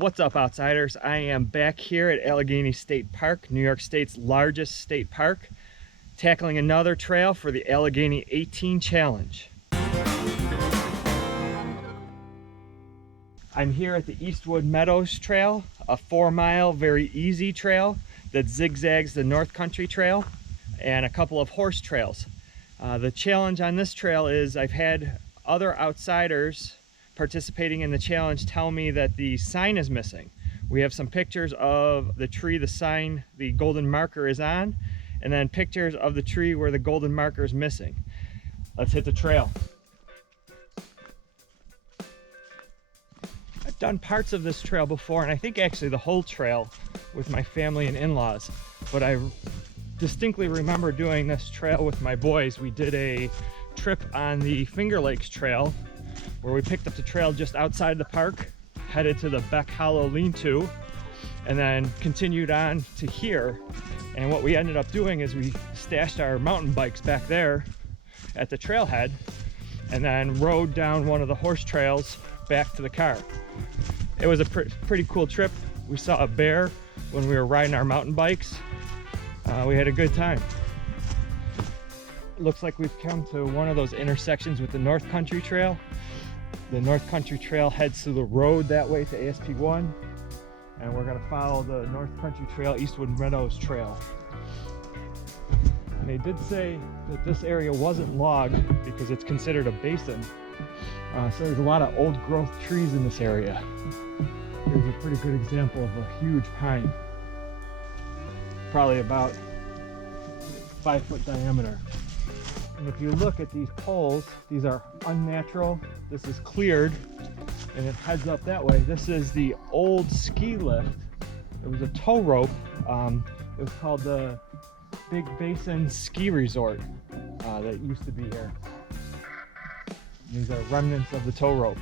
What's up, outsiders? I am back here at Allegany State Park, New York State's largest state park, tackling another trail for the Allegany 18 Challenge. I'm here at the Eastwood Meadows trail, a 4-mile, very easy trail that zigzags the North Country Trail and a couple of horse trails. The challenge on this trail is I've had other outsiders participating in the challenge tell me that the sign is missing. We have some pictures of the tree the sign, the golden marker is on, and then pictures of the tree where the golden marker is missing. Let's hit the trail. I've done parts of this trail before, and I think actually the whole trail with my family and in-laws, but I distinctly remember doing this trail with my boys. We did a trip on the Finger Lakes Trail where we picked up the trail just outside the park, headed to the Beck Hollow lean-to, and then continued on to here. And what we ended up doing is we stashed our mountain bikes back there at the trailhead and then rode down one of the horse trails back to the car. It was a pretty cool trip. We saw a bear when we were riding our mountain bikes. We had a good time. It looks like we've come to one of those intersections with the North Country Trail. The North Country Trail heads to the road that way to ASP1, and we're going to follow the North Country Trail Eastwood Meadows Trail. And they did say that this area wasn't logged because it's considered a basin, so there's a lot of old growth trees in this area. Here's a pretty good example of a huge pine, probably about 5-foot diameter. And if you look at these poles, these are unnatural. This is cleared and it heads up that way. This is the old ski lift. It was a tow rope. It was called the Big Basin Ski Resort that used to be here. These are remnants of the tow rope.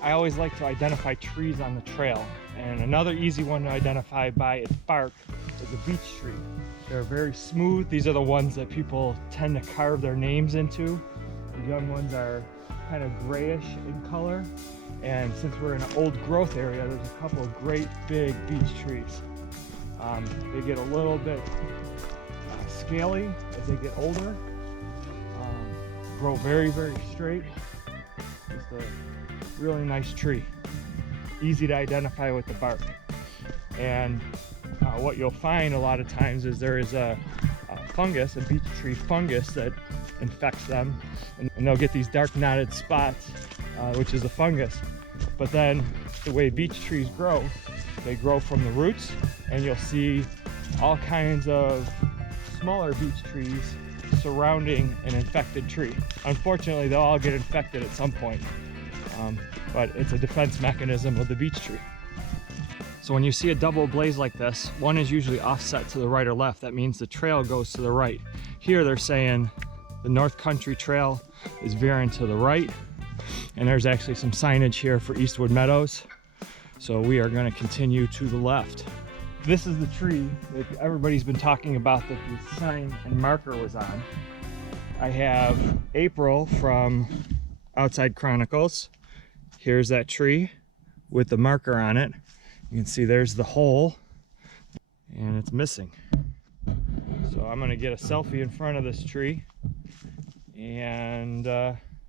I always like to identify trees on the trail, and another easy one to identify by its bark is a beech tree. They're very smooth. These are the ones that people tend to carve their names into. The young ones are kind of grayish in color, and since we're in an old growth area, there's a couple of great big beech trees. They get a little bit scaly as they get older, grow very, very straight. Just a really nice tree, easy to identify with the bark. And what you'll find a lot of times is there is a fungus, a beech tree fungus, that infects them, and they'll get these dark knotted spots, which is a fungus. But then the way beech trees grow, they grow from the roots, and you'll see all kinds of smaller beech trees surrounding an infected tree. Unfortunately, they'll all get infected at some point. But it's a defense mechanism of the beech tree. So when you see a double blaze like this, one is usually offset to the right or left. That means the trail goes to the right. Here they're saying the North Country Trail is veering to the right, and there's actually some signage here for Eastwood Meadows. So we are going to continue to the left. This is the tree that everybody's been talking about that the sign and marker was on. I have April from Outside Chronicles. Here's that tree with the marker on it. You can see there's the hole, and it's missing. So I'm going to get a selfie in front of this tree and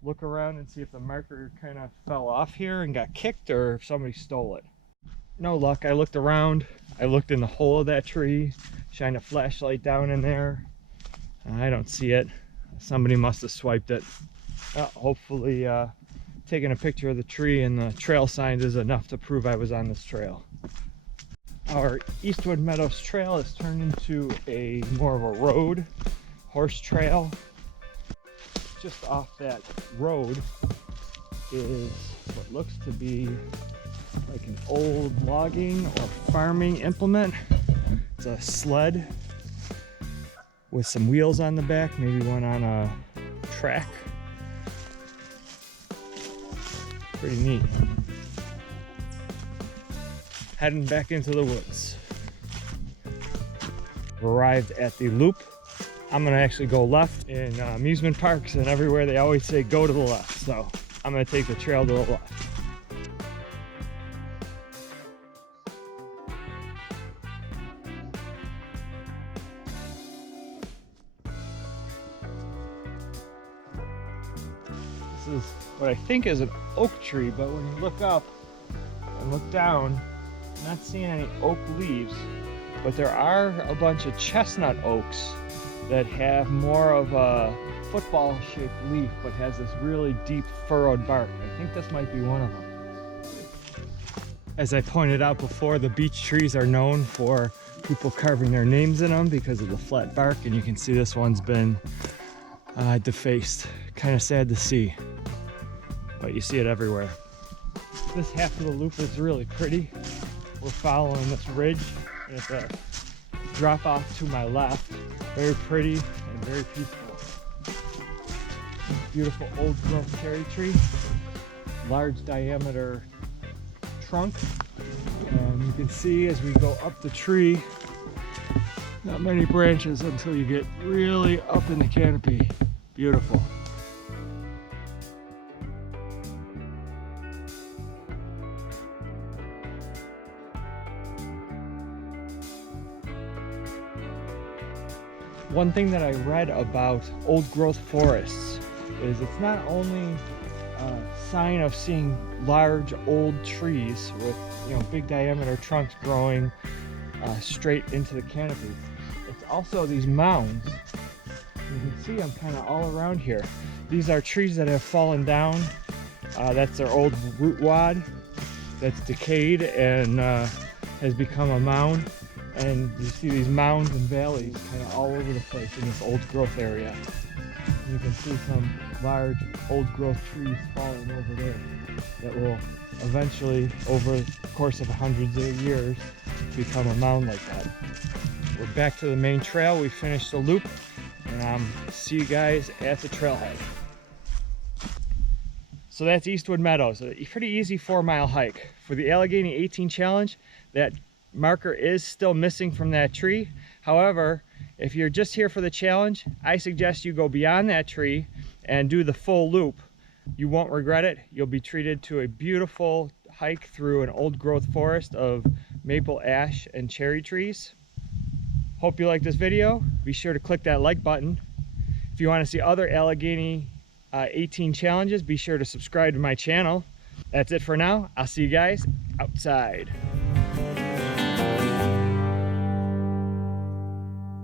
look around and see if the marker kind of fell off here and got kicked, or if somebody stole it. No luck. I looked around, I looked in the hole of that tree, shined a flashlight down in there. I don't see it. Somebody must have swiped it. Hopefully taking a picture of the tree and the trail signs is enough to prove I was on this trail. Our Eastwood Meadows trail has turned into a more of a road, horse trail. Just off that road is what looks to be like an old logging or farming implement. It's a sled with some wheels on the back, maybe one on a track. Pretty neat. Heading back into the woods. I've arrived at the loop. I'm gonna actually go left. In amusement parks and everywhere, they always say go to the left. So I'm gonna take the trail to the left. This is what I think is an oak tree, but when you look up and look down, I'm not seeing any oak leaves, but there are a bunch of chestnut oaks that have more of a football-shaped leaf, but has this really deep furrowed bark. I think this might be one of them. As I pointed out before, the beech trees are known for people carving their names in them because of the flat bark, and you can see this one's been defaced. Kind of sad to see, but you see it everywhere. This half of the loop is really pretty. We're following this ridge, and it's a drop off to my left. Very pretty and very peaceful. Beautiful old growth cherry tree, large diameter trunk, and you can see as we go up the tree, not many branches until you get really up in the canopy. Beautiful. One thing that I read about old growth forests is it's not only a sign of seeing large old trees with, you know, big diameter trunks growing straight into the canopy. It's also these mounds. You can see them kind of all around here. These are trees that have fallen down. That's their old root wad that's decayed and has become a mound. And you see these mounds and valleys kind of all over the place in this old growth area. And you can see some large old growth trees falling over there that will eventually, over the course of hundreds of years, become a mound like that. We're back to the main trail. We finished the loop, and see you guys at the trailhead. So that's Eastwood Meadows, a pretty easy 4-mile hike. For the Allegany 18 challenge, that marker is still missing from that tree. However, if you're just here for the challenge, I suggest you go beyond that tree and do the full loop. You won't regret it. You'll be treated to a beautiful hike through an old growth forest of maple, ash, and cherry trees. Hope you like this video. Be sure to click that like button. If you want to see other Allegany 18 challenges, be sure to subscribe to my channel. That's it for now. I'll see you guys outside.